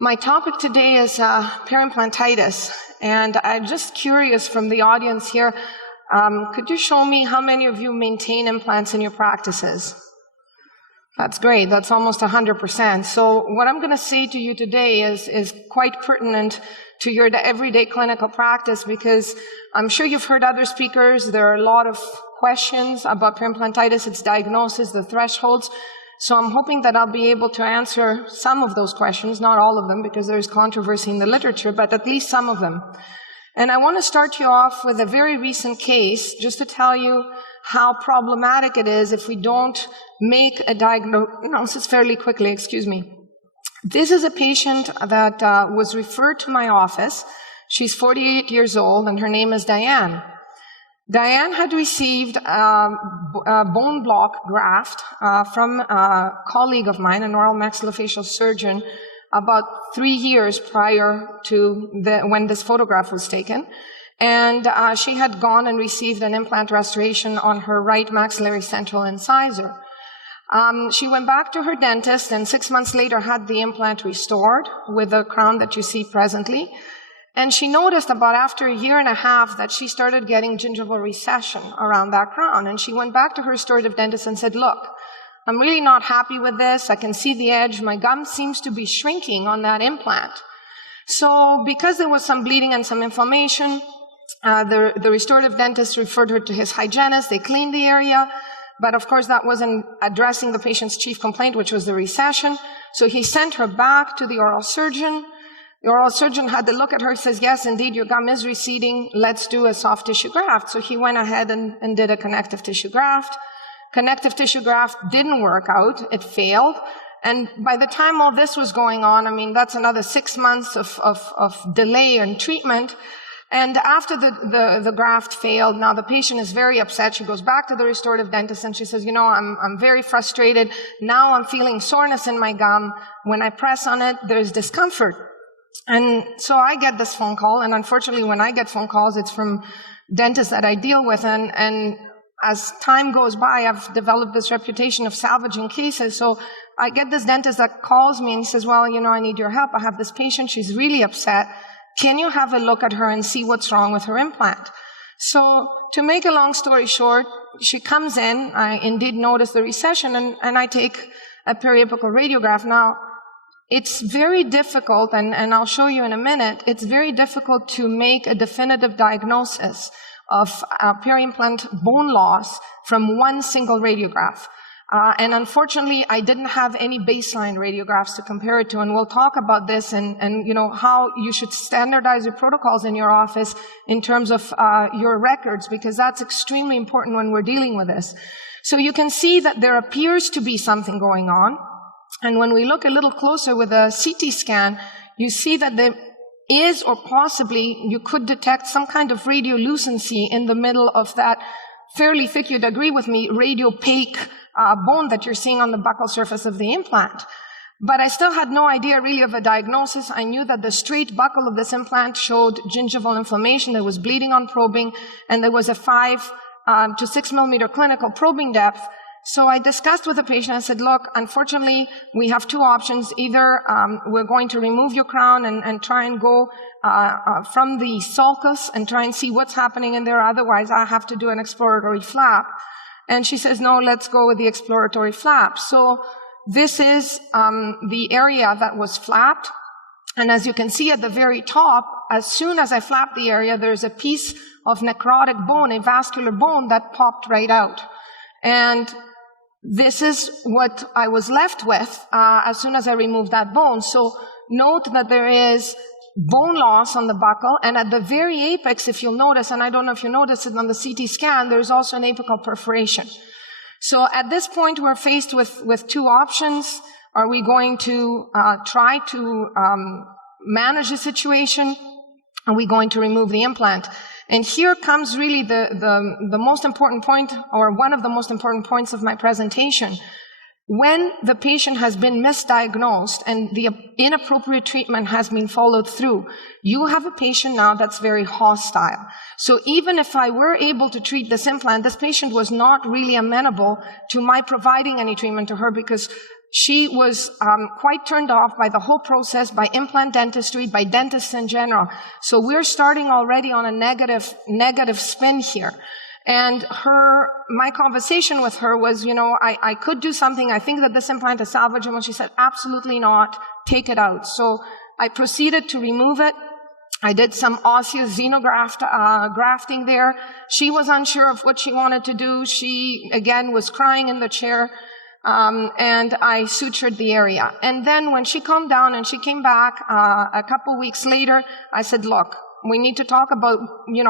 My topic today is perimplantitis, and I'm just curious from the audience here, could you show me how many of you maintain implants in your practices? That's great, that's almost 100%. So what I'm going to say to you today is quite pertinent to your everyday clinical practice, because I'm sure you've heard other speakers. There are a lot of questions about perimplantitis, its diagnosis, the thresholds. So I'm hoping that I'll be able to answer some of those questions, not all of them, because there's controversy in the literature, but at least some of them. And I want to start you off with a very recent case, just to tell you how problematic it is if we don't make a diagnosis fairly quickly. Excuse me. This is a patient that was referred to my office. She's 48 years old, and her name is Diane. Diane had received a bone block graft from a colleague of mine, an oral maxillofacial surgeon, about 3 years prior to when this photograph was taken. And she had gone and received an implant restoration on her right maxillary central incisor. She went back to her dentist and 6 months later had the implant restored with the crown that you see presently. And she noticed about after a year and a half that she started getting gingival recession around that crown. And she went back to her restorative dentist and said, look, I'm really not happy with this. I can see the edge. My gum seems to be shrinking on that implant. So because there was some bleeding and some inflammation, the restorative dentist referred her to his hygienist. They cleaned the area. But of course, that wasn't addressing the patient's chief complaint, which was the recession. So he sent her back to the oral surgeon. The oral surgeon had to look at her, says, yes, indeed, your gum is receding. Let's do a soft tissue graft. So he went ahead and did a connective tissue graft. Connective tissue graft didn't work out. It failed. And by the time all this was going on, I mean, that's another 6 months of delay in treatment. And after the graft failed, now the patient is very upset. She goes back to the restorative dentist and she says, you know, I'm very frustrated. Now I'm feeling soreness in my gum. When I press on it, there's discomfort. And so I get this phone call, and unfortunately when I get phone calls, it's from dentists that I deal with, and as time goes by, I've developed this reputation of salvaging cases. So I get this dentist that calls me and he says, well, you know, I need your help. I have this patient, she's really upset. Can you have a look at her and see what's wrong with her implant? So to make a long story short, she comes in, I indeed notice the recession, and I take a periapical radiograph. Now, it's very difficult, and I'll show you in a minute, it's very difficult to make a definitive diagnosis of peri-implant bone loss from one single radiograph. And unfortunately, I didn't have any baseline radiographs to compare it to, and we'll talk about this and you know, how you should standardize your protocols in your office in terms of your records, because that's extremely important when we're dealing with this. So you can see that there appears to be something going on. And when we look a little closer with a CT scan, you see that there is, or possibly you could detect some kind of radiolucency in the middle of that fairly thick, you'd agree with me, radiopaque bone that you're seeing on the buccal surface of the implant. But I still had no idea really of a diagnosis. I knew that the straight buccal of this implant showed gingival inflammation. There was bleeding on probing, and there was a 5 to 6 millimeter clinical probing depth. So I discussed with the patient. I said, look, unfortunately, we have two options. Either we're going to remove your crown and try and go from the sulcus and try and see what's happening in there. Otherwise, I have to do an exploratory flap. And she says, no, let's go with the exploratory flap. So this is the area that was flapped. And as you can see at the very top, as soon as I flap the area, there's a piece of necrotic bone, a vascular bone that popped right out. And this is what I was left with as soon as I removed that bone. So note that there is bone loss on the buccal, and at the very apex, if you'll notice, and I don't know if you notice it on the CT scan, there's also an apical perforation. So at this point, we're faced with two options. Are we going to try to manage the situation? Are we going to remove the implant? And here comes really the most important point, or one of the most important points of my presentation. When the patient has been misdiagnosed and the inappropriate treatment has been followed through, you have a patient now that's very hostile. So even if I were able to treat this implant, this patient was not really amenable to my providing any treatment to her, because She was quite turned off by the whole process, by implant dentistry, by dentists in general. So we're starting already on a negative spin here. And my conversation with her was, I could do something. I think that this implant is salvageable. She said, absolutely not. Take it out. So I proceeded to remove it. I did some osseous xenograft grafting there. She was unsure of what she wanted to do. She, again, was crying in the chair. And I sutured the area. And then when she calmed down and she came back a couple weeks later, I said, look, we need to talk about,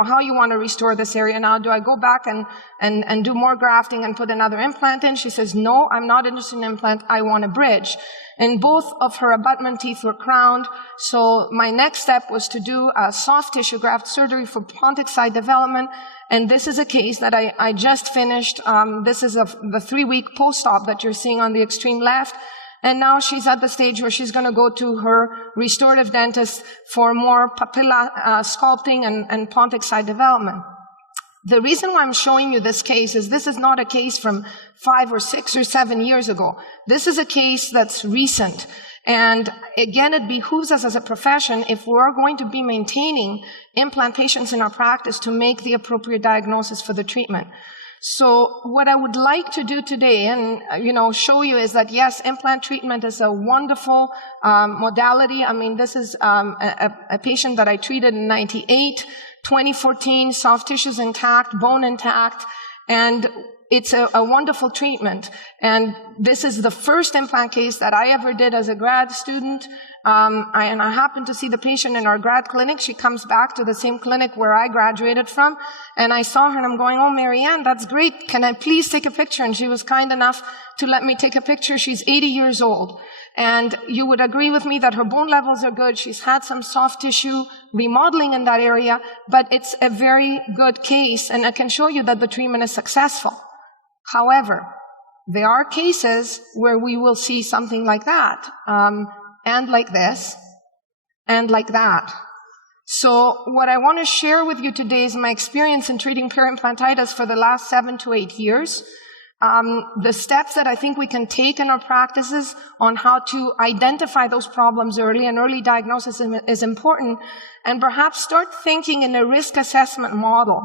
how you want to restore this area now. Do I go back and do more grafting and put another implant in? She says, no, I'm not interested in implant. I want a bridge. And both of her abutment teeth were crowned. So my next step was to do a soft tissue graft surgery for pontic side development. And this is a case that I just finished. This is the 3-week post-op that you're seeing on the extreme left. And now she's at the stage where she's going to go to her restorative dentist for more papilla sculpting and pontic side development. The reason why I'm showing you this case is this is not a case from 5 or 6 or 7 years ago. This is a case that's recent. And again, it behooves us as a profession, if we're going to be maintaining implant patients in our practice, to make the appropriate diagnosis for the treatment. So what I would like to do today and, show you is that, yes, implant treatment is a wonderful modality. I mean, this is a patient that I treated in 98, 2014, soft tissues intact, bone intact, and it's a wonderful treatment. And this is the first implant case that I ever did as a grad student. And I happened to see the patient in our grad clinic. She comes back to the same clinic where I graduated from. And I saw her and I'm going, oh, Marianne, that's great. Can I please take a picture? And she was kind enough to let me take a picture. She's 80 years old. And you would agree with me that her bone levels are good. She's had some soft tissue remodeling in that area, but it's a very good case. And I can show you that the treatment is successful. However, there are cases where we will see something like that, and like this, and like that. So what I want to share with you today is my experience in treating peri-implantitis for the last 7 to 8 years. The steps that I think we can take in our practices on how to identify those problems early, and early diagnosis is important, and perhaps start thinking in a risk assessment model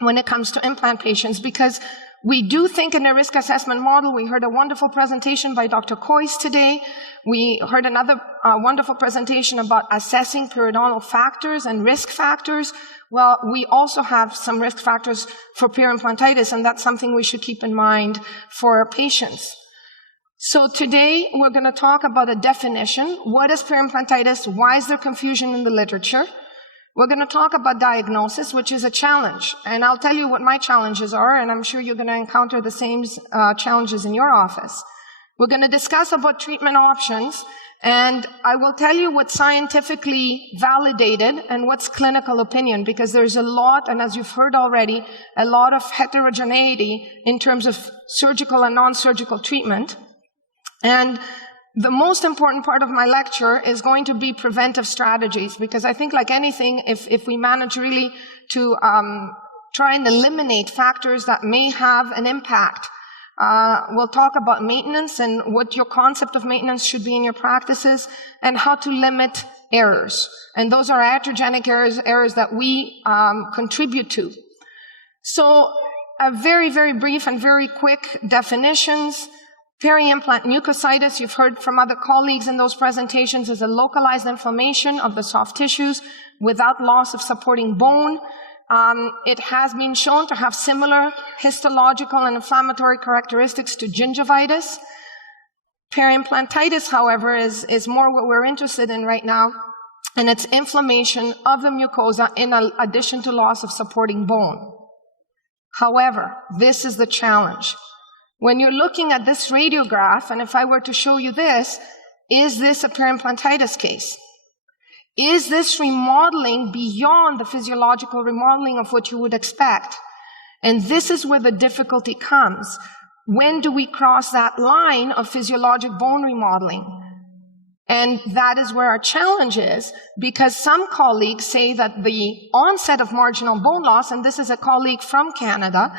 when it comes to implant patients, because we do think in a risk assessment model. We heard a wonderful presentation by Dr. Coyce today. We heard another wonderful presentation about assessing periodontal factors and risk factors. Well, we also have some risk factors for peri-implantitis, and that's something we should keep in mind for our patients. So today, we're going to talk about a definition. What is peri-implantitis? Why is there confusion in the literature? We're going to talk about diagnosis, which is a challenge. And I'll tell you what my challenges are, and I'm sure you're going to encounter the same challenges in your office. We're going to discuss about treatment options, and I will tell you what's scientifically validated and what's clinical opinion, because there's a lot, and as you've heard already, a lot of heterogeneity in terms of surgical and non-surgical treatment. And the most important part of my lecture is going to be preventive strategies, because I think, like anything, if we manage really to try and eliminate factors that may have an impact, we'll talk about maintenance and what your concept of maintenance should be in your practices, and how to limit errors. And those are iatrogenic errors that we contribute to. So a very, very brief and very quick definitions. Peri-implant mucositis, you've heard from other colleagues in those presentations, is a localized inflammation of the soft tissues without loss of supporting bone. It has been shown to have similar histological and inflammatory characteristics to gingivitis. Peri-implantitis, however, is more what we're interested in right now, and it's inflammation of the mucosa in addition to loss of supporting bone. However, this is the challenge. When you're looking at this radiograph, and if I were to show you this, is this a peri-implantitis case? Is this remodeling beyond the physiological remodeling of what you would expect? And this is where the difficulty comes. When do we cross that line of physiologic bone remodeling? And that is where our challenge is, because some colleagues say that the onset of marginal bone loss, and this is a colleague from Canada,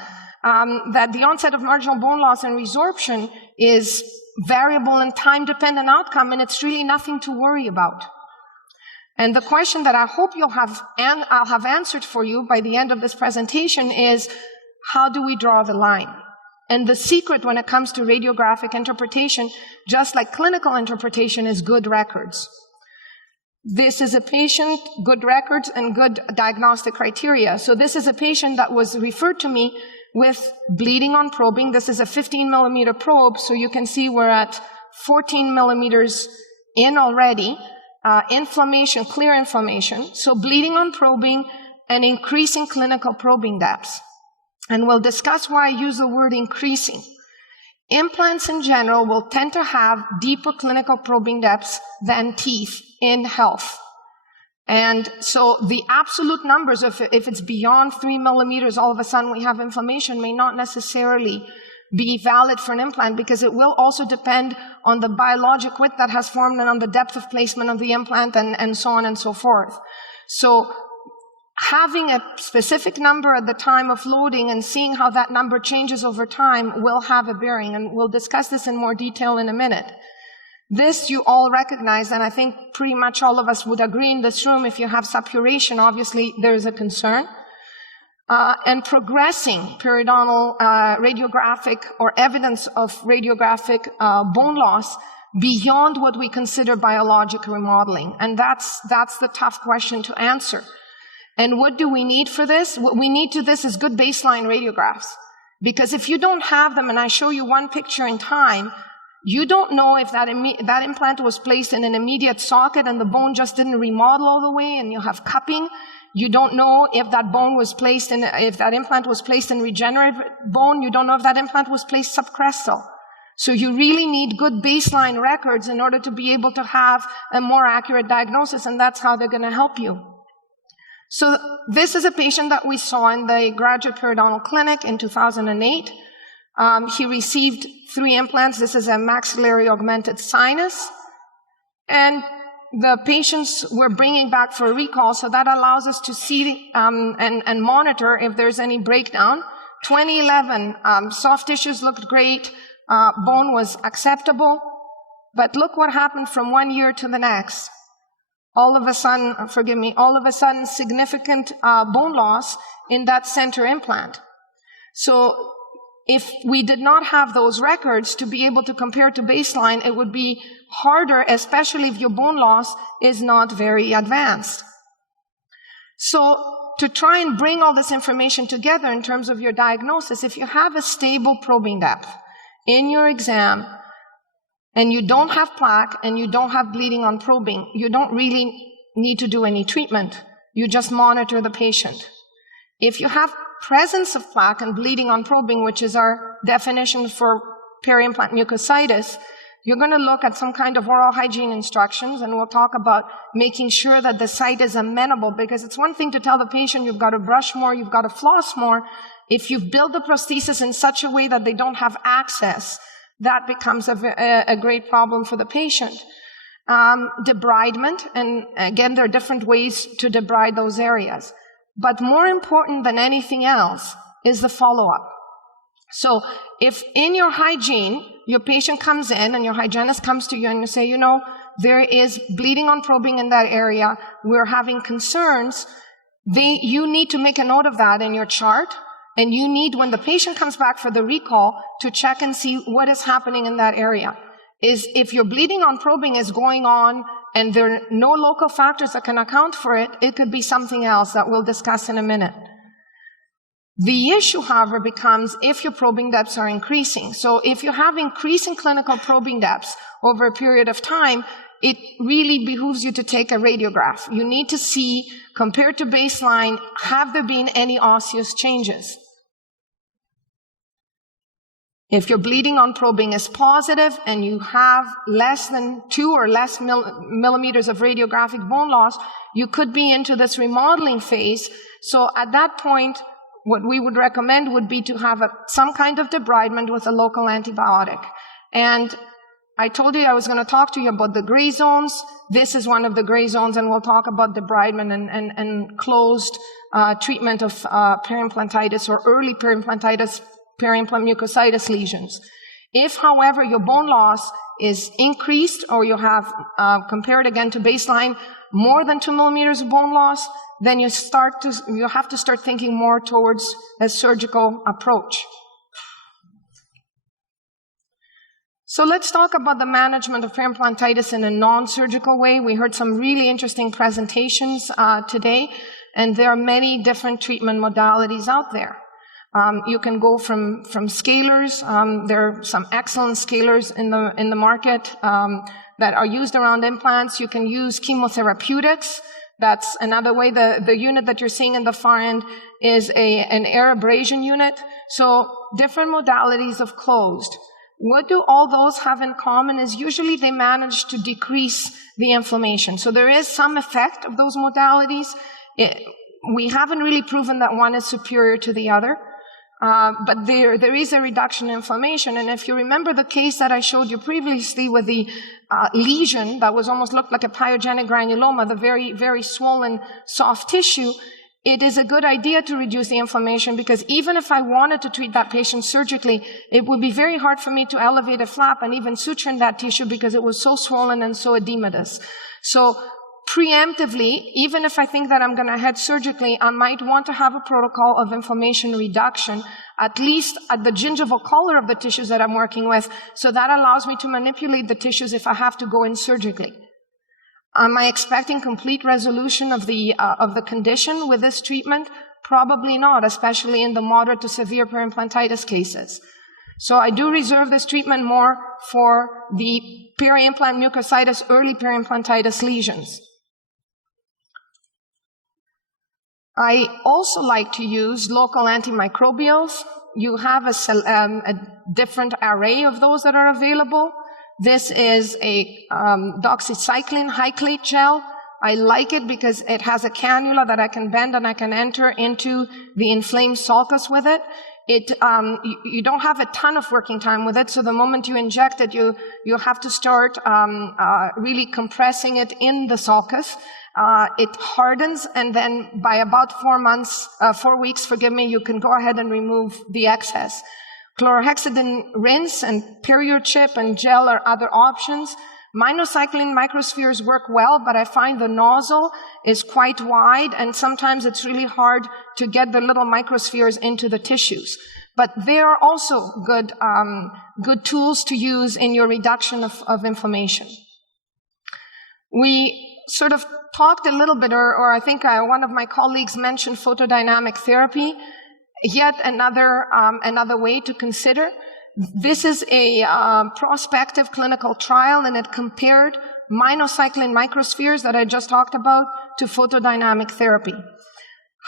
that the onset of marginal bone loss and resorption is variable and time-dependent outcome, and it's really nothing to worry about. And the question that I hope I'll have answered for you by the end of this presentation is, how do we draw the line? And the secret when it comes to radiographic interpretation, just like clinical interpretation, is good records. This is a patient, good records, and good diagnostic criteria. So this is a patient that was referred to me with bleeding on probing. This is a 15-millimeter probe, so you can see we're at 14 millimeters in already. Inflammation, clear inflammation. So bleeding on probing and increasing clinical probing depths. And we'll discuss why I use the word increasing. Implants in general will tend to have deeper clinical probing depths than teeth in health. And so the absolute numbers, if it's beyond 3 millimeters, all of a sudden we have inflammation, may not necessarily be valid for an implant, because it will also depend on the biologic width that has formed and on the depth of placement of the implant and so on and so forth. So having a specific number at the time of loading and seeing how that number changes over time will have a bearing, and we'll discuss this in more detail in a minute. This you all recognize, and I think pretty much all of us would agree in this room, if you have suppuration, obviously there is a concern. And progressing periodontal radiographic or evidence of radiographic bone loss beyond what we consider biologic remodeling. And that's the tough question to answer. And what do we need for this? What we need to this is good baseline radiographs. Because if you don't have them, and I show you one picture in time, you don't know if that implant was placed in an immediate socket and the bone just didn't remodel all the way and you have cupping. You don't know if that if that implant was placed in regenerative bone. You don't know if that implant was placed subcrestal. So you really need good baseline records in order to be able to have a more accurate diagnosis, and that's how they're going to help you. So this is a patient that we saw in the graduate periodontal clinic in 2008. He received 3 implants. This is a maxillary augmented sinus. And the patients we're bringing back for a recall, so that allows us to see and monitor if there's any breakdown. 2011, soft tissues looked great, bone was acceptable, but look what happened from 1 year to the next. All of a sudden, significant bone loss in that center implant. So if we did not have those records to be able to compare to baseline, it would be harder, especially if your bone loss is not very advanced. So to try and bring all this information together in terms of your diagnosis, if you have a stable probing depth in your exam, and you don't have plaque and you don't have bleeding on probing, you don't really need to do any treatment. You just monitor the patient. If you have presence of plaque and bleeding on probing, which is our definition for peri-implant mucositis, you're going to look at some kind of oral hygiene instructions, and we'll talk about making sure that the site is amenable, because it's one thing to tell the patient you've got to brush more, you've got to floss more. If you've built the prosthesis in such a way that they don't have access, that becomes a great problem for the patient. Debridement, and again, there are different ways to debride those areas. But more important than anything else is the follow-up. So if in your hygiene, your patient comes in and your hygienist comes to you and you say, you know, there is bleeding on probing in that area, we're having concerns, you need to make a note of that in your chart, and you need, when the patient comes back for the recall, to check and see what is happening in that area. If your bleeding on probing is going on and there are no local factors that can account for it, it could be something else that we'll discuss in a minute. The issue, however, becomes if your probing depths are increasing. So if you have increasing clinical probing depths over a period of time, it really behooves you to take a radiograph. You need to see, compared to baseline, have there been any osseous changes? If your bleeding on probing is positive and you have less than 2 or less millimeters of radiographic bone loss, you could be into this remodeling phase. So at that point, what we would recommend would be to have some kind of debridement with a local antibiotic. And I told you I was going to talk to you about the gray zones. This is one of the gray zones, and we'll talk about debridement and closed treatment of peri-implantitis or early peri-implantitis peri-implant mucositis lesions. If, however, your bone loss is increased or you have, compared again to baseline, more than 2 millimeters of bone loss, then you have to start thinking more towards a surgical approach. So let's talk about the management of peri-implantitis in a non-surgical way. We heard some really interesting presentations today, and there are many different treatment modalities out there. You can go from scalers. There are some excellent scalers in the market that are used around implants. You can use chemotherapeutics. That's another way. The unit that you're seeing in the far end is an air abrasion unit. So different modalities of closed. What do all those have in common is usually they manage to decrease the inflammation. So there is some effect of those modalities. We haven't really proven that one is superior to the other. But there is a reduction in inflammation. And if you remember the case that I showed you previously with the lesion that was almost looked like a pyogenic granuloma, the very, very swollen soft tissue, it is a good idea to reduce the inflammation, because even if I wanted to treat that patient surgically, it would be very hard for me to elevate a flap and even suture in that tissue because it was so swollen and so edematous. So preemptively, even if I think that I'm going to head surgically, I might want to have a protocol of inflammation reduction, at least at the gingival collar of the tissues that I'm working with, so that allows me to manipulate the tissues if I have to go in surgically. Am I expecting complete resolution of the condition with this treatment? Probably not, especially in the moderate to severe peri-implantitis cases. So I do reserve this treatment more for the peri-implant mucositis, early peri-implantitis lesions. I also like to use local antimicrobials. You have a different array of those that are available. This is a doxycycline hyclate gel. I like it because it has a cannula that I can bend and I can enter into the inflamed sulcus with it. You don't have a ton of working time with it, so the moment you inject it, you have to start really compressing it in the sulcus. It hardens, and then by about 4 weeks, you can go ahead and remove the excess. Chlorhexidine rinse and Peri chip and gel are other options. Minocycline microspheres work well, but I find the nozzle is quite wide, and sometimes it's really hard to get the little microspheres into the tissues. But they are also good tools to use in your reduction of inflammation. We sort of talked a little bit, or I think one of my colleagues mentioned photodynamic therapy. Yet another way to consider. This is a prospective clinical trial, and it compared minocycline microspheres that I just talked about to photodynamic therapy.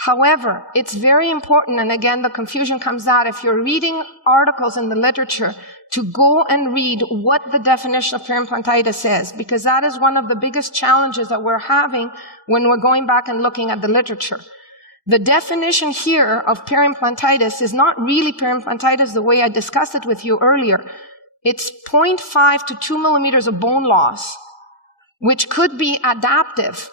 However, it's very important, and again, the confusion comes out if you're reading articles in the literature, to go and read what the definition of peri-implantitis is, because that is one of the biggest challenges that we're having when we're going back and looking at the literature. The definition here of peri-implantitis is not really peri-implantitis the way I discussed it with you earlier. It's 0.5 to 2 millimeters of bone loss, which could be adaptive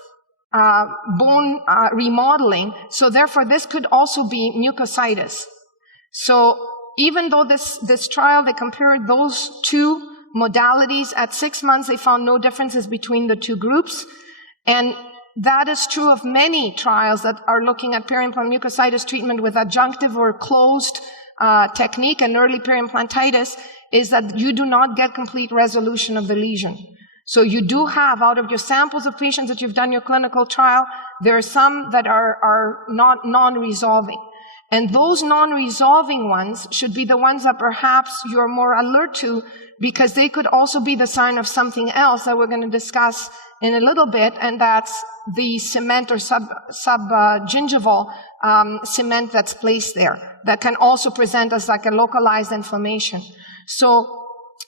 bone remodeling. So therefore, this could also be mucositis. So even though this trial, they compared those two modalities at 6 months, they found no differences between the two groups. And that is true of many trials that are looking at peri-implant mucositis treatment with adjunctive or closed technique and early peri-implantitis, is that you do not get complete resolution of the lesion. So you do have, out of your samples of patients that you've done your clinical trial, there are some that are not non-resolving. And those non-resolving ones should be the ones that perhaps you're more alert to, because they could also be the sign of something else that we're going to discuss in a little bit, and that's the cement or subgingival cement that's placed there that can also present as like a localized inflammation. So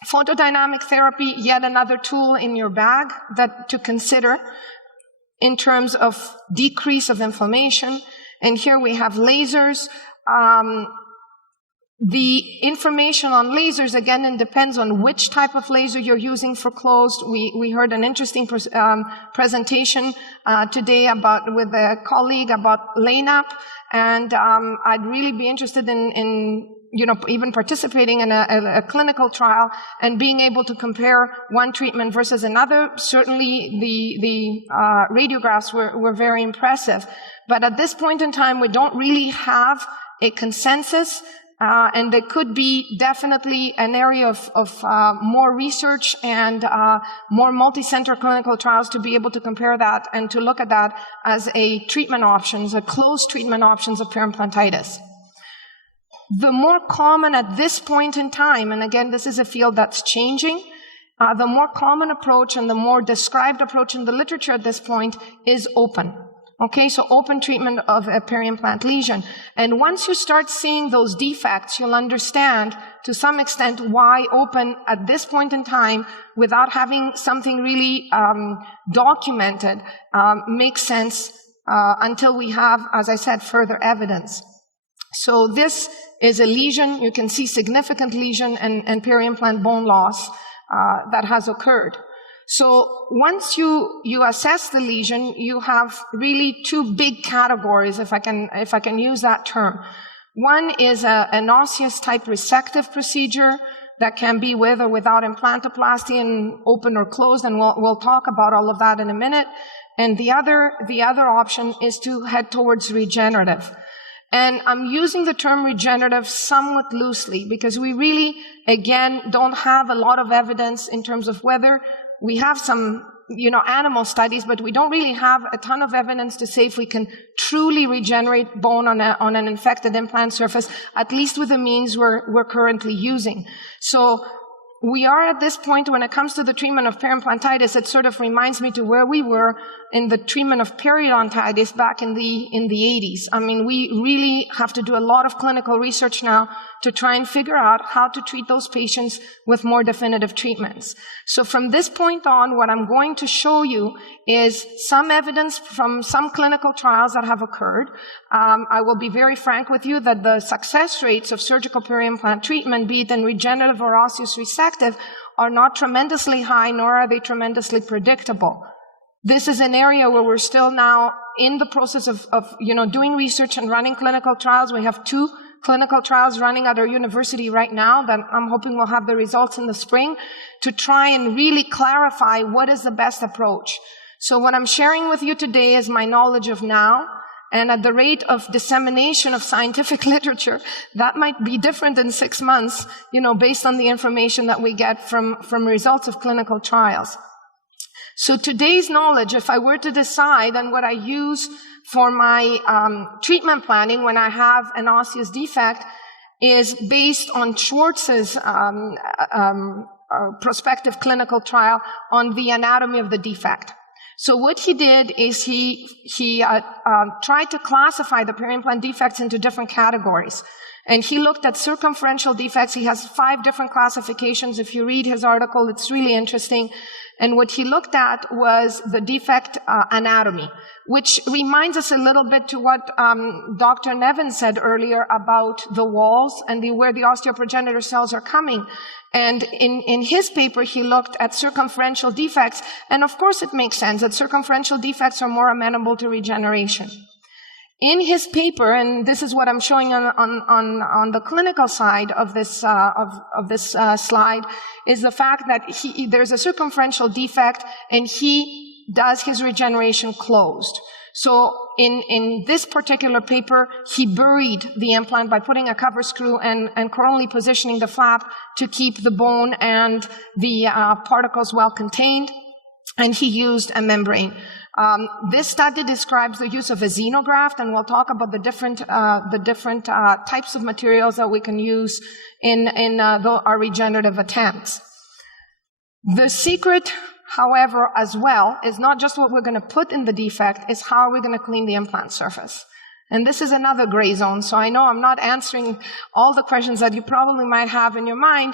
photodynamic therapy, yet another tool in your bag that to consider in terms of decrease of inflammation. And here we have lasers. The information on lasers, again, it depends on which type of laser you're using for closed. We heard an interesting presentation today with a colleague about LANAP, and I'd really be interested in even participating in a clinical trial and being able to compare one treatment versus another. Certainly the radiographs were very impressive. But at this point in time, we don't really have a consensus, and there could be definitely an area of more research and more multi-center clinical trials to be able to compare that and to look at that as a treatment options, a closed treatment options of peri-implantitis. The more common at this point in time, and again, this is a field that's changing, the more common approach and the more described approach in the literature at this point is open. Okay, so open treatment of a peri-implant lesion. And once you start seeing those defects, you'll understand to some extent why open at this point in time, without having something really documented, makes sense until we have, as I said, further evidence. So this is a lesion. You can see significant lesion and peri-implant bone loss that has occurred. So once you assess the lesion, you have really two big categories, if I can use that term. One is an osseous type resective procedure that can be with or without implantoplasty and open or closed, and we'll talk about all of that in a minute. And the other option is to head towards regenerative. And I'm using the term regenerative somewhat loosely because we really, again, don't have a lot of evidence in terms of whether we have some, animal studies, but we don't really have a ton of evidence to say if we can truly regenerate bone on an infected implant surface, at least with the means we're currently using. So we are at this point when it comes to the treatment of peri-implantitis, it sort of reminds me to where we were in the treatment of periodontitis back in the 80s. I mean, we really have to do a lot of clinical research now to try and figure out how to treat those patients with more definitive treatments. So from this point on, what I'm going to show you is some evidence from some clinical trials that have occurred. I will be very frank with you that the success rates of surgical peri-implant treatment, be it in regenerative or osseous resective, are not tremendously high, nor are they tremendously predictable. This is an area where we're still now in the process of doing research and running clinical trials. We have 2 clinical trials running at our university right now that I'm hoping will have the results in the spring to try and really clarify what is the best approach. So what I'm sharing with you today is my knowledge of now, and at the rate of dissemination of scientific literature, that might be different in 6 months, based on the information that we get from results of clinical trials. So today's knowledge, if I were to decide on what I use for my treatment planning when I have an osseous defect, is based on Schwartz's prospective clinical trial on the anatomy of the defect. So what he did is he tried to classify the peri-implant defects into different categories. And he looked at circumferential defects. He has 5 different classifications. If you read his article, it's really interesting. And what he looked at was the defect anatomy, which reminds us a little bit to what Dr. Nevin said earlier about the walls and where the osteoprogenitor cells are coming. And in his paper, he looked at circumferential defects. And of course, it makes sense that circumferential defects are more amenable to regeneration. In his paper, and this is what I'm showing on the clinical side of this slide, is the fact that there's a circumferential defect, and he does his regeneration closed. So in this particular paper, he buried the implant by putting a cover screw and coronally positioning the flap to keep the bone and the particles well contained, and he used a membrane. This study describes the use of a xenograft, and we'll talk about the different types of materials that we can use in our regenerative attempts. The secret, however, as well, is not just what we're going to put in the defect, is how we're going to clean the implant surface. And this is another gray zone, so I know I'm not answering all the questions that you probably might have in your mind.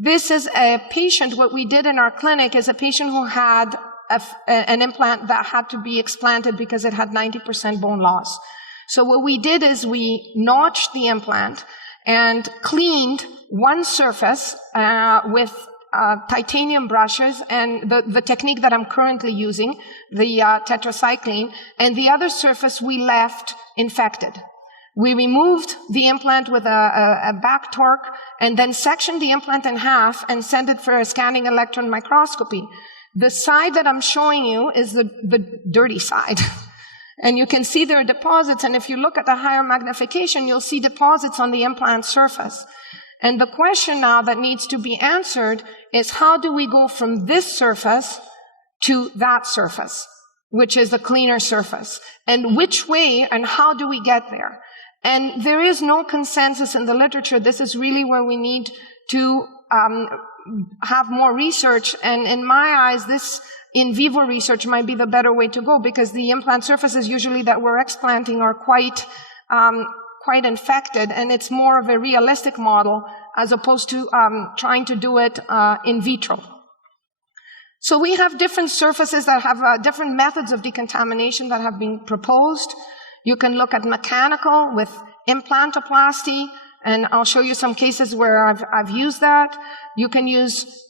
This is a patient, what we did in our clinic is a patient who had an implant that had to be explanted because it had 90% bone loss. So what we did is we notched the implant and cleaned one surface with titanium brushes and the technique that I'm currently using, the tetracycline, and the other surface we left infected. We removed the implant with a back torque and then sectioned the implant in half and sent it for a scanning electron microscopy. The side that I'm showing you is the dirty side. And you can see there are deposits, and if you look at the higher magnification, you'll see deposits on the implant surface. And the question now that needs to be answered is, how do we go from this surface to that surface, which is the cleaner surface? And which way and how do we get there? And there is no consensus in the literature. This is really where we need to have more research. And in my eyes, this in vivo research might be the better way to go, because the implant surfaces usually that we're explanting are quite infected, and it's more of a realistic model as opposed to trying to do it in vitro. So we have different surfaces that have different methods of decontamination that have been proposed. You can look at mechanical with implantoplasty, and I'll show you some cases where I've used that. You can use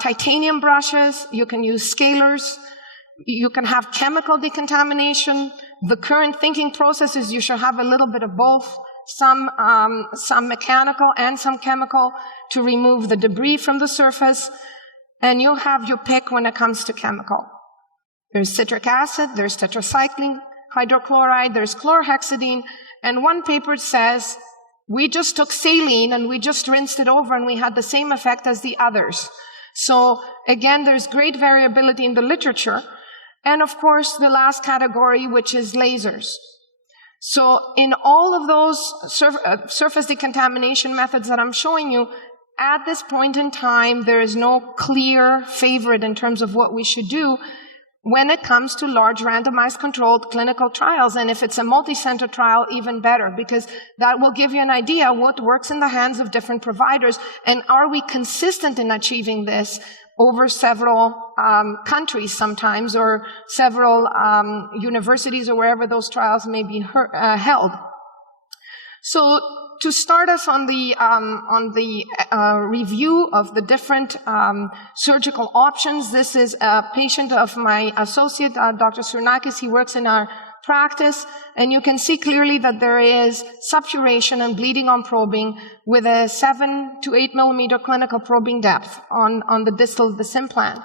titanium brushes, you can use scalers, you can have chemical decontamination. The current thinking process is you should have a little bit of both, some mechanical and some chemical to remove the debris from the surface, and you'll have your pick when it comes to chemical. There's citric acid, there's tetracycline, hydrochloride, there's chlorhexidine, and one paper says, we just took saline and we just rinsed it over and we had the same effect as the others. So again, there's great variability in the literature. And of course, the last category, which is lasers. So in all of those surface decontamination methods that I'm showing you, at this point in time, there is no clear favorite in terms of what we should do when it comes to large randomized controlled clinical trials. And if it's a multi-center trial, even better, because that will give you an idea what works in the hands of different providers, and are we consistent in achieving this over several countries sometimes, or several universities, or wherever those trials may be held. So to start us on the review of the different surgical options, this is a patient of my associate, Dr. Surnakis. He works in our practice, and you can see clearly that there is suppuration and bleeding on probing with a 7 to 8 millimeter clinical probing depth on the distal of this implant.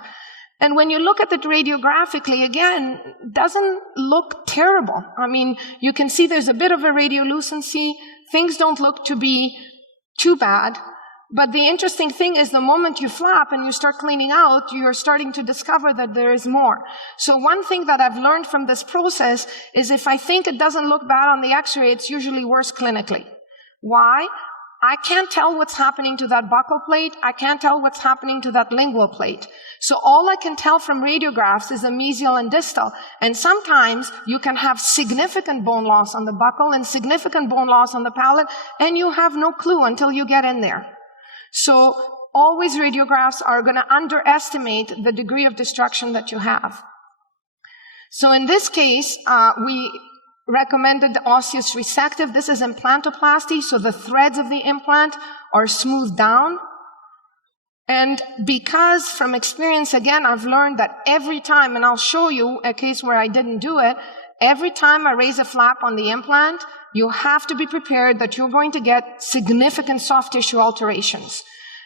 And when you look at it radiographically, again, it doesn't look terrible. I mean, you can see there's a bit of a radiolucency. Things don't look to be too bad. But the interesting thing is the moment you flap and you start cleaning out, you're starting to discover that there is more. So one thing that I've learned from this process is if I think it doesn't look bad on the x-ray, it's usually worse clinically. Why? I can't tell what's happening to that buccal plate. I can't tell what's happening to that lingual plate. So all I can tell from radiographs is the mesial and distal. And sometimes you can have significant bone loss on the buccal and significant bone loss on the palate, and you have no clue until you get in there. So always radiographs are going to underestimate the degree of destruction that you have. So in this case, we recommended the osseous resective. This is implantoplasty, so the threads of the implant are smoothed down. And because from experience, again, I've learned that every time, and I'll show you a case where I didn't do it, every time I raise a flap on the implant, you have to be prepared that you're going to get significant soft tissue alterations.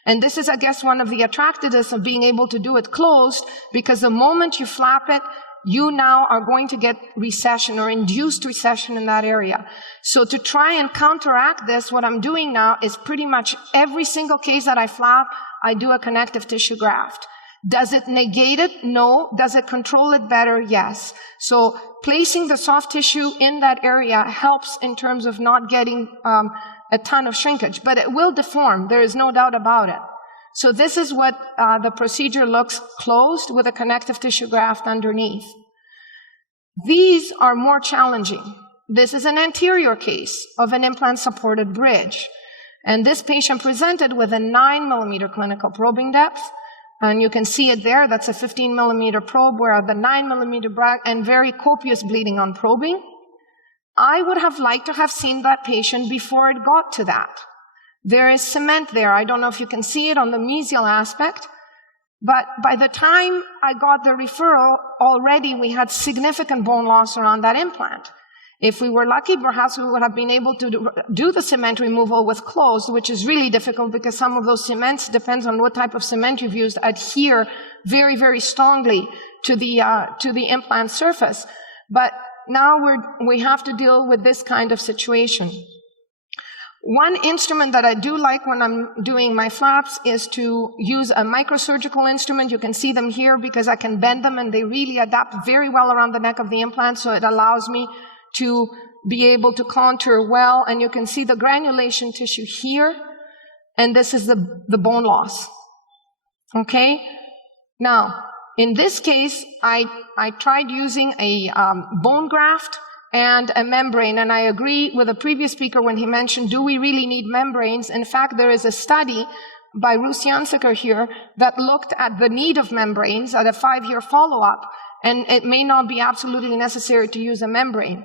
And this is, I guess, one of the attractiveness of being able to do it closed, because the moment you flap it, you now are going to get recession or induced recession in that area. So to try and counteract this, what I'm doing now is pretty much every single case that I flap, I do a connective tissue graft. Does it negate it? No. Does it control it better? Yes. So placing the soft tissue in that area helps in terms of not getting a ton of shrinkage, but it will deform. There is no doubt about it. So this is what the procedure looks closed with a connective tissue graft underneath. These are more challenging. This is an anterior case of an implant-supported bridge. And this patient presented with a 9 millimeter clinical probing depth. And you can see it there. That's a 15 millimeter probe, where the 9 millimeter and very copious bleeding on probing. I would have liked to have seen that patient before it got to that. There is cement there. I don't know if you can see it on the mesial aspect, but by the time I got the referral, already we had significant bone loss around that implant. If we were lucky, perhaps we would have been able to do the cement removal with closed, which is really difficult because some of those cements, depends on what type of cement you've used, adhere very, very strongly to the implant surface. But now we have to deal with this kind of situation. One instrument that I do like when I'm doing my flaps is to use a microsurgical instrument. You can see them here because I can bend them and they really adapt very well around the neck of the implant, so it allows me to be able to contour well. And you can see the granulation tissue here, and this is the bone loss. Okay? Now, in this case, I tried using a bone graft and a membrane, and I agree with the previous speaker when he mentioned, do we really need membranes? In fact, there is a study by Ruth Janseker here that looked at the need of membranes at a 5-year follow-up, and it may not be absolutely necessary to use a membrane.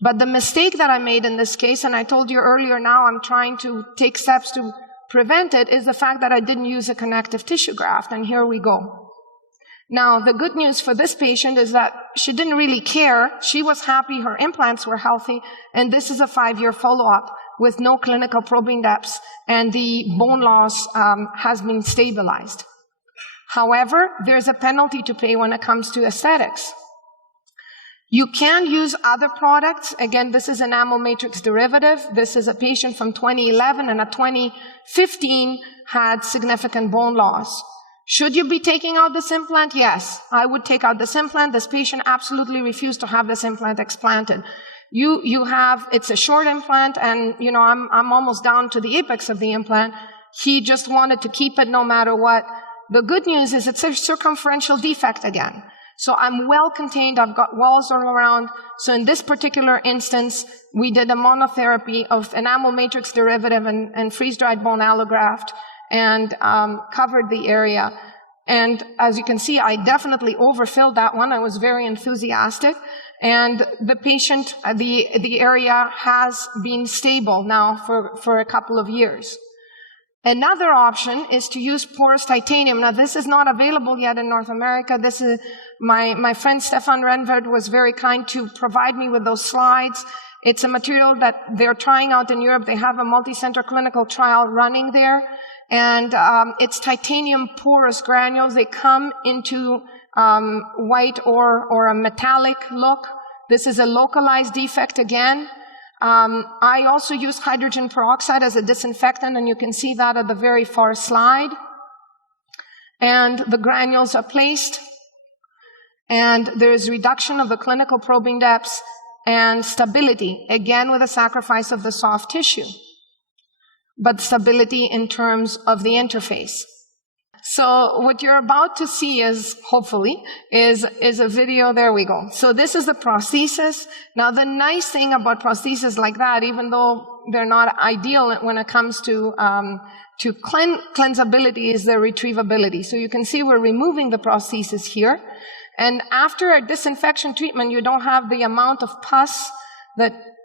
But the mistake that I made in this case, and I told you earlier, now I'm trying to take steps to prevent it, is the fact that I didn't use a connective tissue graft, and here we go. Now, the good news for this patient is that she didn't really care. She was happy, her implants were healthy, and this is a 5-year follow-up with no clinical probing depths, and the bone loss has been stabilized. However, there's a penalty to pay when it comes to aesthetics. You can use other products. Again, this is enamel matrix derivative. This is a patient from 2011, and at 2015 had significant bone loss. Should you be taking out this implant? Yes, I would take out this implant. This patient absolutely refused to have this implant explanted. It's a short implant, and I'm almost down to the apex of the implant. He just wanted to keep it no matter what. The good news is it's a circumferential defect again. So I'm well contained, I've got walls all around. So in this particular instance, we did a monotherapy of enamel matrix derivative and freeze-dried bone allograft, and covered the area. And as you can see, I definitely overfilled that one. I was very enthusiastic. And the patient, the area has been stable now for a couple of years. Another option is to use porous titanium. Now, this is not available yet in North America. This is my friend Stefan Renvert was very kind to provide me with those slides. It's a material that they're trying out in Europe. They have a multi-center clinical trial running there. And it's titanium porous granules. They come into white or a metallic look. This is a localized defect again. I also use hydrogen peroxide as a disinfectant, and you can see that at the very far slide. And the granules are placed, and there is reduction of the clinical probing depths and stability, again with a sacrifice of the soft tissue, but stability in terms of the interface. So what you're about to see is, hopefully, is a video. There we go. So this is the prosthesis. Now, the nice thing about prostheses like that, even though they're not ideal when it comes to cleansability, is their retrievability. So you can see we're removing the prosthesis here. And after a disinfection treatment, you don't have the amount of pus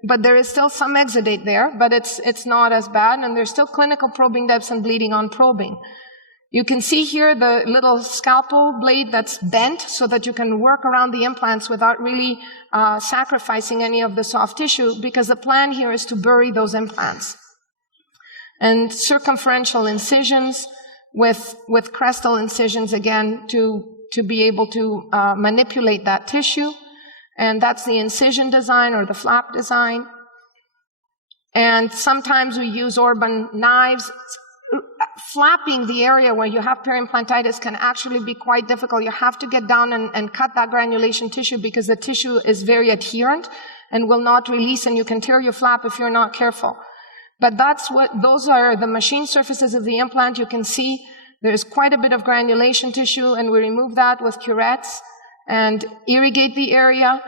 but there is still some exudate there, but it's not as bad, and there's still clinical probing depths and bleeding on probing. You can see here the little scalpel blade that's bent so that you can work around the implants without really sacrificing any of the soft tissue, because the plan here is to bury those implants. And circumferential incisions with crestal incisions, again, to be able to manipulate that tissue. And that's the incision design or the flap design. And sometimes we use Orban knives. Flapping the area where you have peri-implantitis can actually be quite difficult. You have to get down and cut that granulation tissue, because the tissue is very adherent and will not release, and you can tear your flap if you're not careful. But those are the machine surfaces of the implant. You can see there's quite a bit of granulation tissue, and we remove that with curettes and irrigate the area.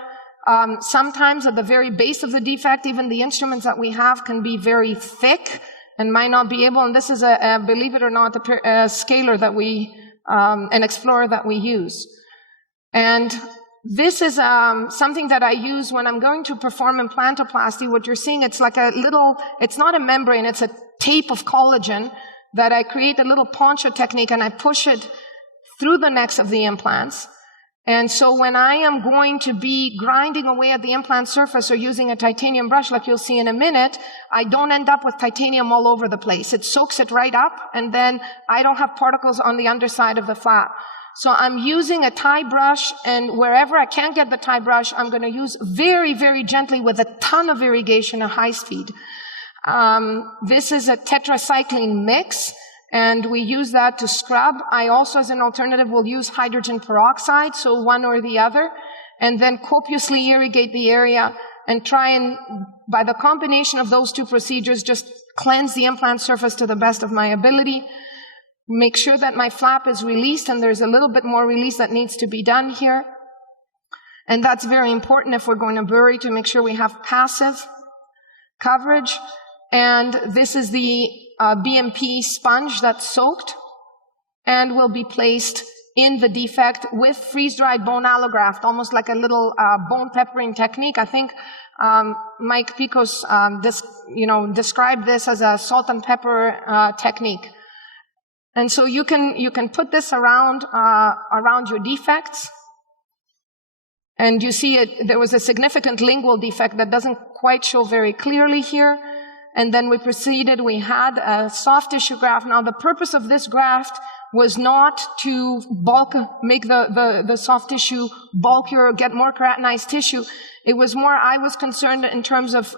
Sometimes at the very base of the defect, even the instruments that we have can be very thick and might not be able, and this is believe it or not, a scaler that an explorer that we use. And this is something that I use when I'm going to perform implantoplasty. What you're seeing, it's like it's not a membrane, it's a tape of collagen that I create a little poncho technique, and I push it through the necks of the implants. And so when I am going to be grinding away at the implant surface or using a titanium brush, like you'll see in a minute, I don't end up with titanium all over the place. It soaks it right up, and then I don't have particles on the underside of the flap. So I'm using a tie brush, and wherever I can't get the tie brush, I'm going to use very, very gently with a ton of irrigation at high speed. This is a tetracycline mix, and we use that to scrub. I also, as an alternative, will use hydrogen peroxide, so one or the other, and then copiously irrigate the area and try and, by the combination of those two procedures, just cleanse the implant surface to the best of my ability. Make sure that my flap is released, and there's a little bit more release that needs to be done here. And that's very important if we're going to bury, to make sure we have passive coverage. And this is the BMP sponge that's soaked and will be placed in the defect with freeze-dried bone allograft, almost like a little bone peppering technique. I think Mike Picos described this as a salt and pepper technique. And so you can put this around your defects. And you see there was a significant lingual defect that doesn't quite show very clearly here. And then we proceeded, we had a soft tissue graft. Now the purpose of this graft was not to make the soft tissue bulkier or get more keratinized tissue. It was more, I was concerned in terms of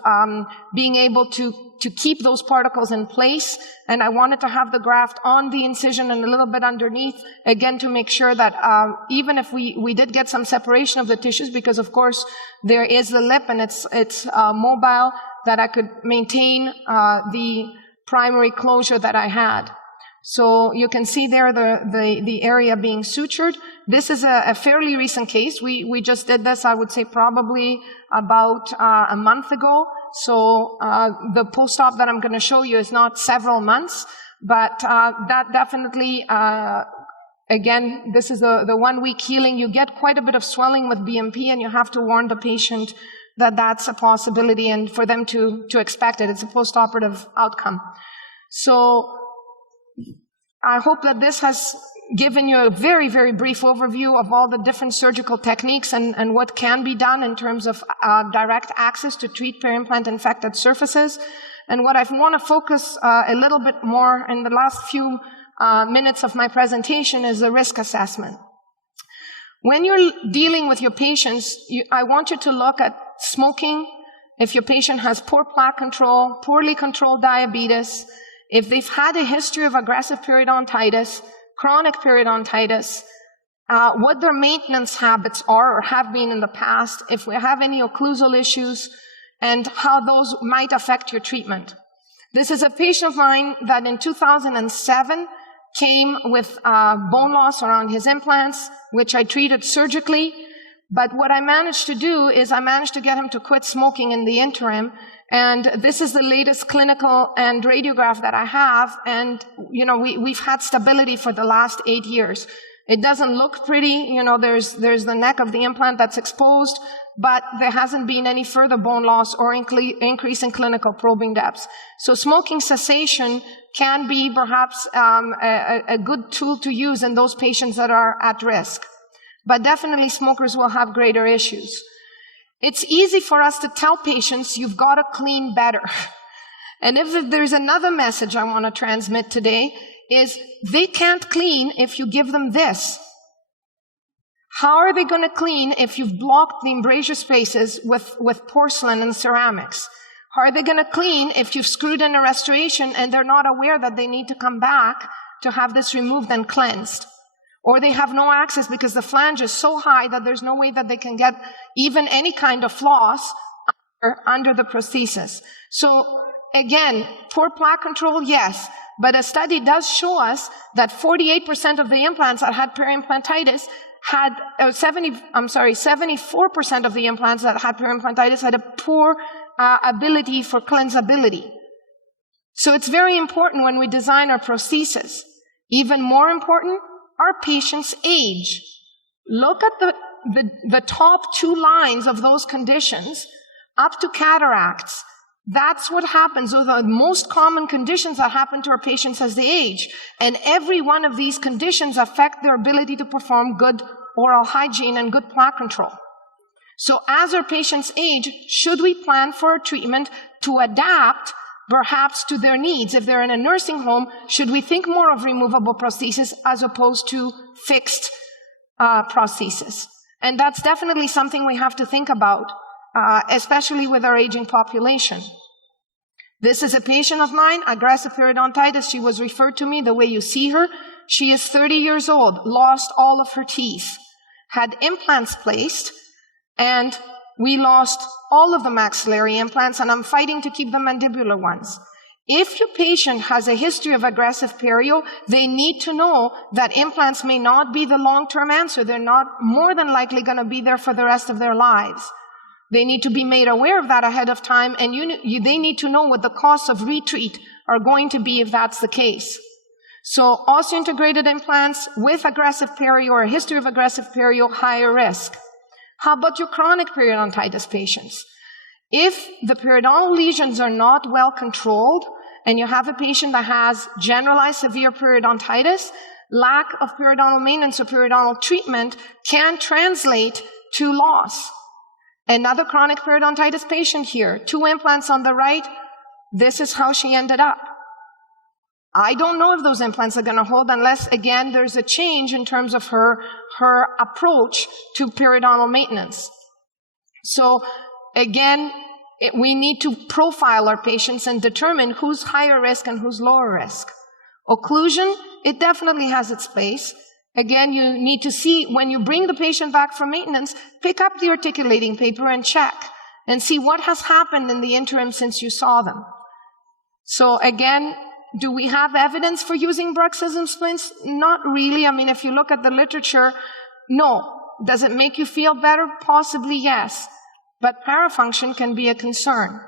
being able to keep those particles in place, and I wanted to have the graft on the incision and a little bit underneath, again, to make sure that even if we did get some separation of the tissues, because of course there is the lip and it's mobile, that I could maintain the primary closure that I had. So you can see there the area being sutured. This is a fairly recent case. We just did this, I would say, probably about a month ago. So the post-op that I'm going to show you is not several months, but that definitely, again, this is the 1 week healing. You get quite a bit of swelling with BMP, and you have to warn the patient that that's a possibility and for them to expect it. It's a post-operative outcome. So I hope that this has given you a very, very brief overview of all the different surgical techniques and what can be done in terms of direct access to treat peri-implant infected surfaces. And what I want to focus a little bit more in the last few minutes of my presentation is the risk assessment. When you're dealing with your patients, I want you to look at smoking, if your patient has poor plaque control, poorly controlled diabetes, if they've had a history of aggressive periodontitis, chronic periodontitis, what their maintenance habits are or have been in the past, if we have any occlusal issues, and how those might affect your treatment. This is a patient of mine that in 2007 came with bone loss around his implants, which I treated surgically. But what I managed to do is I managed to get him to quit smoking in the interim. And this is the latest clinical and radiograph that I have. And, we've had stability for the last 8 years. It doesn't look pretty. There's the neck of the implant that's exposed, but there hasn't been any further bone loss or increase in clinical probing depths. So smoking cessation can be perhaps a good tool to use in those patients that are at risk. But definitely smokers will have greater issues. It's easy for us to tell patients, you've got to clean better. And if there's another message I want to transmit today, is they can't clean if you give them this. How are they going to clean if you've blocked the embrasure spaces with porcelain and ceramics? How are they going to clean if you've screwed in a restoration and they're not aware that they need to come back to have this removed and cleansed? Or they have no access because the flange is so high that there's no way that they can get even any kind of floss under the prosthesis. So again, poor plaque control, yes, but a study does show us that 48% of the implants that had peri-implantitis had, 74% of the implants that had peri-implantitis had a poor ability for cleansability. So it's very important when we design our prosthesis. Even more important, our patient's age. Look at the top 2 lines of those conditions up to cataracts. That's what happens. Those are the most common conditions that happen to our patients as they age. And every one of these conditions affect their ability to perform good oral hygiene and good plaque control. So as our patients age, should we plan for a treatment to adapt perhaps to their needs? If they're in a nursing home, should we think more of removable prosthesis as opposed to fixed prosthesis? And that's definitely something we have to think about, especially with our aging population. This is a patient of mine, aggressive periodontitis. She was referred to me the way you see her. She is 30 years old, lost all of her teeth, had implants placed, and we lost all of the maxillary implants, and I'm fighting to keep the mandibular ones. If your patient has a history of aggressive perio, they need to know that implants may not be the long-term answer. They're not more than likely going to be there for the rest of their lives. They need to be made aware of that ahead of time, and they need to know what the costs of retreat are going to be if that's the case. So osseointegrated implants with aggressive perio or a history of aggressive perio, higher risk. How about your chronic periodontitis patients? If the periodontal lesions are not well controlled, and you have a patient that has generalized severe periodontitis, lack of periodontal maintenance or periodontal treatment can translate to loss. Another chronic periodontitis patient here, 2 implants on the right, this is how she ended up. I don't know if those implants are going to hold unless, again, there's a change in terms of her approach to periodontal maintenance. So, again, we need to profile our patients and determine who's higher risk and who's lower risk. Occlusion, it definitely has its place. Again, you need to see, when you bring the patient back for maintenance, pick up the articulating paper and check and see what has happened in the interim since you saw them. So again, do we have evidence for using bruxism splints? Not really. I mean, if you look at the literature, no. Does it make you feel better? Possibly, yes. But parafunction can be a concern.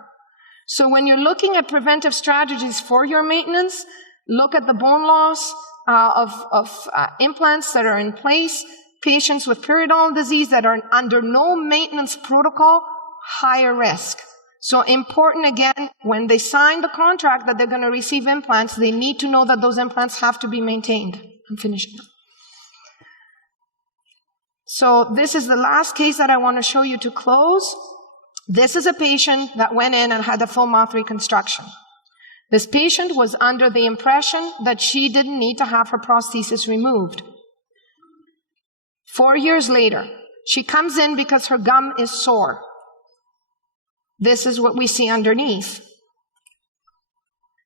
So when you're looking at preventive strategies for your maintenance, look at the bone loss of implants that are in place, patients with periodontal disease that are under no maintenance protocol, higher risk. So important, again, when they sign the contract that they're going to receive implants, they need to know that those implants have to be maintained. I'm finishing now. So this is the last case that I want to show you to close. This is a patient that went in and had a full mouth reconstruction. This patient was under the impression that she didn't need to have her prosthesis removed. 4 years later, she comes in because her gum is sore. This is what we see underneath.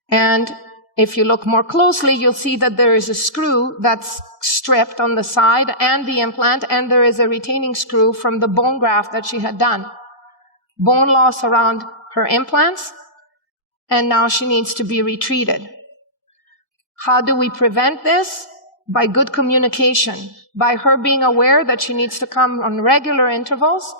And if you look more closely, you'll see that there is a screw that's stripped on the side and the implant, and there is a retaining screw from the bone graft that she had done. Bone loss around her implants, and now she needs to be retreated. How do we prevent this? By good communication, by her being aware that she needs to come on regular intervals,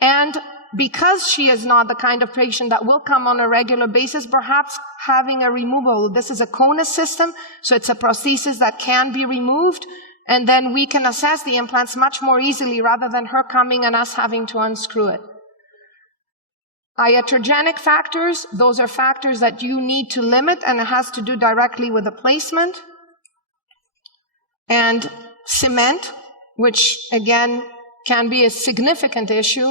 and because she is not the kind of patient that will come on a regular basis, perhaps having a removal. This is a conus system, so it's a prosthesis that can be removed, and then we can assess the implants much more easily rather than her coming and us having to unscrew it. Iatrogenic factors, those are factors that you need to limit, and it has to do directly with the placement. And cement, which again can be a significant issue.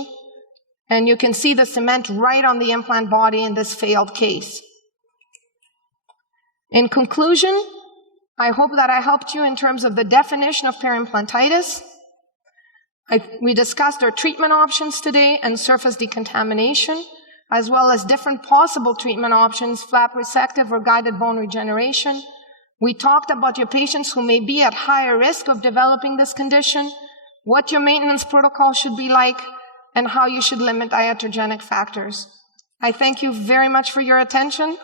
And you can see the cement right on the implant body in this failed case. In conclusion, I hope that I helped you in terms of the definition of periimplantitis. We discussed our treatment options today and surface decontamination, as well as different possible treatment options, flap resective or guided bone regeneration. We talked about your patients who may be at higher risk of developing this condition, what your maintenance protocol should be like, and how you should limit iatrogenic factors. I thank you very much for your attention.